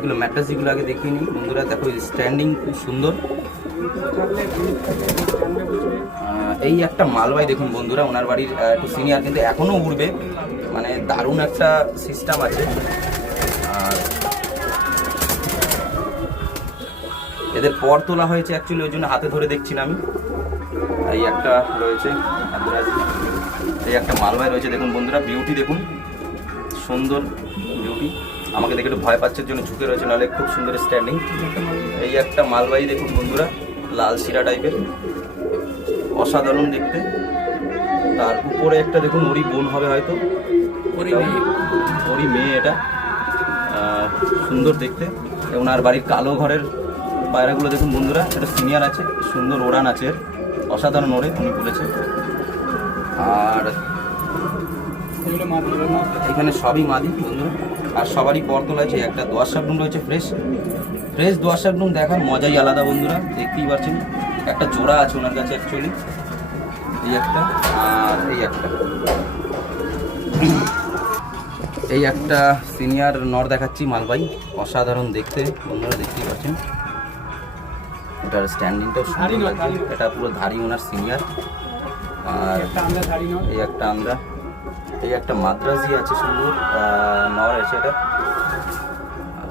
এগুলো ম্যাট্রাসিগুলো আগে দেখিয়ে নিই বন্ধুরা। দেখো স্ট্যান্ডিং খুব সুন্দর। এই একটা মালবাই দেখুন বন্ধুরা, ওনার বাড়ির একটু সিনিয়র, কিন্তু এখনও উঠবে, মানে দারুণ একটা সিস্টেম আছে। আর এদের পর তোলা হয়েছে অ্যাকচুয়ালি, ওই জন্য হাতে ধরে দেখছি না আমি। এই একটা রয়েছে, এই একটা মালবাই রয়েছে দেখুন বন্ধুরা, বিউটি দেখুন, সুন্দর বিউটি। আমাকে দেখে একটু ভয় পাচ্ছের জন্য ঝুঁকে রয়েছে, নাহলে খুব সুন্দর স্ট্যান্ডিং। এই একটা মালবাই দেখুন বন্ধুরা, লাল শিরা টাইপের, অসাধারণ দেখতে। তার উপরে একটা দেখুন, ওরই বোন হবে হয়তো, ওরই মেয়ে এটা, সুন্দর দেখতে। ওনার বাড়ির কালো ঘরের পায়রাগুলো দেখুন বন্ধুরা, এটা সিনিয়র আছে, সুন্দর ওড়ান আছে, অসাধারণ ওড়ে উনি বলেছে। আর এখানে সবই মাদি বন্ধুরা, আর সবারই পর তোলা আছে। একটা দোয়াশা ব্লুম রয়েছে, ফ্রেশ দোয়াশা ব্লুম দেখার মজাই আলাদা বন্ধুরা, দেখতেই পাচ্ছেন। একটা জোড়া আছে ওনার কাছে অ্যাকচুয়ালি, এই একটা, আর এই একটা সিনিয়র নর দেখাচ্ছি মালবাই, অসাধারণ দেখতে বন্ধুরা, দেখতেই পাচ্ছেন। এটার স্ট্যান্ডিংটাও সুন্দর লাগছে, এটা পুরো ধাড়ি ওনার সিনিয়র। আর এই একটা আমরা, এই একটা মাদ্রাজি আছে সুন্দর নর আছে, এটা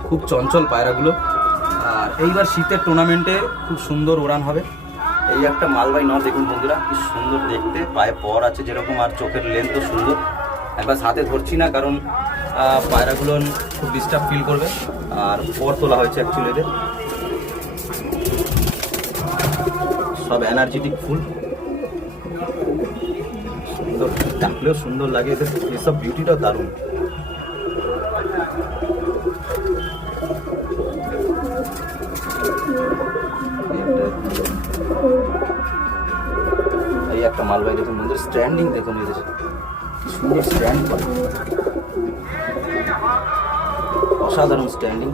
খুব চঞ্চল পায়রাগুলো। আর এইবার শীতের টুর্নামেন্টে খুব সুন্দর ওড়ান হবে। এই একটা মালবাই নর দেখুন বন্ধুরা, কি সুন্দর দেখতে, পায়ে পর আছে যেরকম, আর চোখের লেন্থও সুন্দর। একবার হাতে ধরছি না কারণ পায়রাগুলো খুব ডিস্টার্ব ফিল করবে। আর পর তোলা হয়েছে অ্যাকচুয়ালি এদের, সব এনার্জেটিক ফুল, সুন্দর ডাকলেও সুন্দর লাগে এদের, এসব বিউটিটাও দারুণ। এই একটা মালবাই দেখুন বন্ধুরা, স্ট্যান্ডিং দেখুন এদের, সুন্দর স্ট্যান্ড, অসাধারণ স্ট্যান্ডিং।